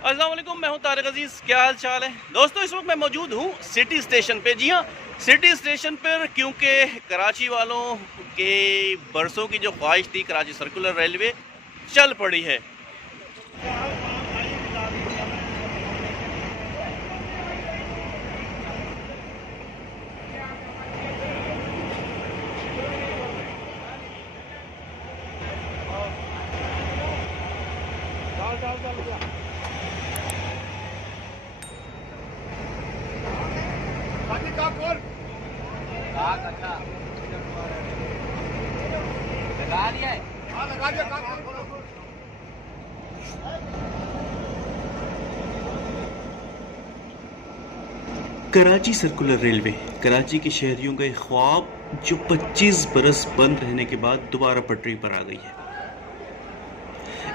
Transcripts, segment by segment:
अस्सलाम वालेकुम, मैं हूं तारिक अजीज़। क्या हाल चाल है दोस्तों? इस वक्त मैं मौजूद हूं सिटी स्टेशन पे। जी हाँ, सिटी स्टेशन पर, क्योंकि कराची वालों के बरसों की जो ख्वाहिश थी, कराची सर्कुलर रेलवे चल पड़ी है। कराची सर्कुलर रेलवे कराची के शहरियों का एक ख्वाब जो 25 बरस बंद रहने के बाद दोबारा पटरी पर आ गई है।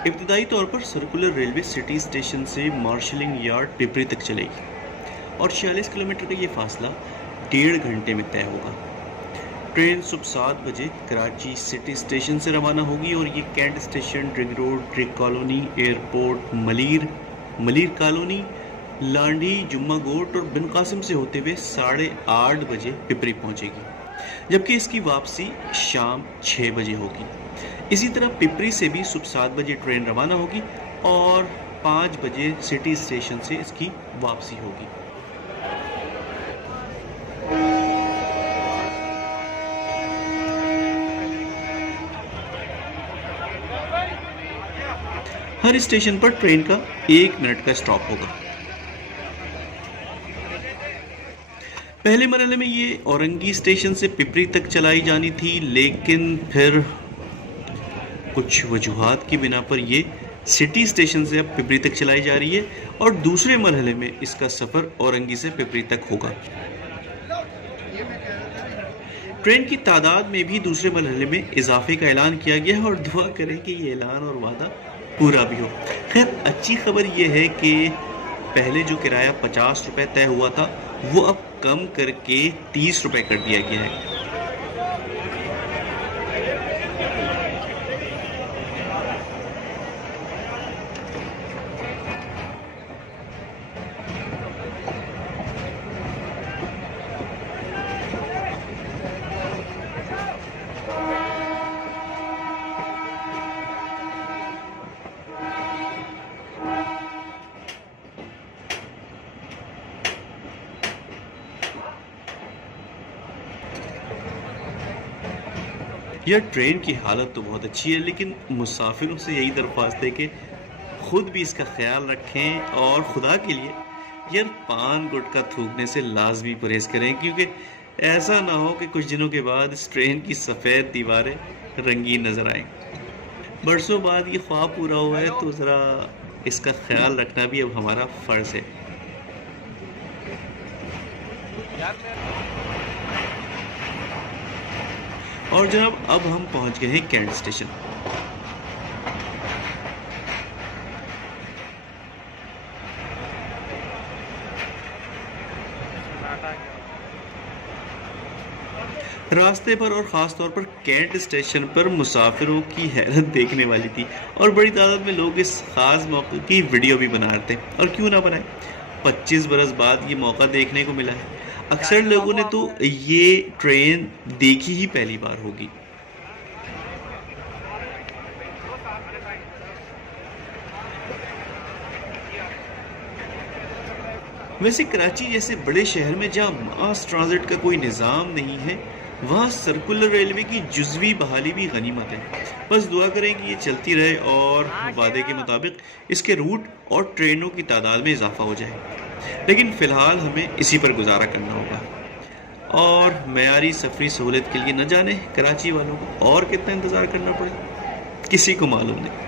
इब्तदाई तौर पर सर्कुलर रेलवे सिटी स्टेशन से मार्शलिंग यार्ड पिपरी तक चलेगी और 46 किलोमीटर का ये फासला 1.5 घंटे में तय होगा। ट्रेन सुबह 7 बजे कराची सिटी स्टेशन से रवाना होगी और ये cantt station, ring road, Drigh colony, airport, Malir colony, Landhi, Jumma Goth और बिन कासिम से होते हुए 8:30 बजे पिपरी पहुंचेगी, जबकि इसकी वापसी शाम 6 बजे होगी। इसी तरह पिपरी से भी सुबह 7 बजे ट्रेन रवाना होगी और 5 बजे सिटी स्टेशन से इसकी वापसी होगी। हर स्टेशन पर ट्रेन का 1 मिनट का स्टॉप होगा। पहले मरहले में ये औरंगी स्टेशन से पिपरी तक चलाई जानी थी, लेकिन फिर कुछ वजूहात की बिना पर ये सिटी स्टेशन से अब पिपरी तक चलाई जा रही है और दूसरे मरहले में इसका सफ़र औरंगी से पिपरी तक होगा। ट्रेन की तादाद में भी दूसरे मरहले में इजाफे का ऐलान किया गया है और दुआ करें कि ये ऐलान और वादा पूरा भी हो। खैर, अच्छी खबर यह है कि पहले जो किराया 50 रुपये तय हुआ था वो अब कम करके 30 रुपये कर दिया गया है। यह ट्रेन की हालत तो बहुत अच्छी है, लेकिन मुसाफिरों से यही दरख्वास्त है कि खुद भी इसका ख्याल रखें और खुदा के लिए यार पान गुटखा थूकने से लाजमी परहेज़ करें, क्योंकि ऐसा ना हो कि कुछ दिनों के बाद इस ट्रेन की सफ़ेद दीवारें रंगीन नज़र आएं। बरसों बाद ये ख्वाब पूरा हुआ है, तो ज़रा इसका ख्याल रखना भी अब हमारा फ़र्ज़ है। और जनाब, अब हम पहुंच गए हैं कैंट स्टेशन। रास्ते पर और ख़ास तौर पर कैंट स्टेशन पर मुसाफिरों की हैरत देखने वाली थी और बड़ी तादाद में लोग इस ख़ास मौके की वीडियो भी बना रहे थे। और क्यों ना बनाए, 25 बरस बाद ये मौका देखने को मिला है। अक्सर लोगों ने तो ये ट्रेन देखी ही पहली बार होगी। वैसे कराची जैसे बड़े शहर में जहाँ मास ट्रांजिट का कोई निज़ाम नहीं है, वहाँ सर्कुलर रेलवे की जुज़वी बहाली भी गनीमत है। बस दुआ करें कि ये चलती रहे और वादे के मुताबिक इसके रूट और ट्रेनों की तादाद में इजाफा हो जाए। लेकिन फ़िलहाल हमें इसी पर गुजारा करना होगा और मयारी सफरी सहूलत के लिए न जाने कराची वालों को और कितना इंतज़ार करना पड़े, किसी को मालूम नहीं।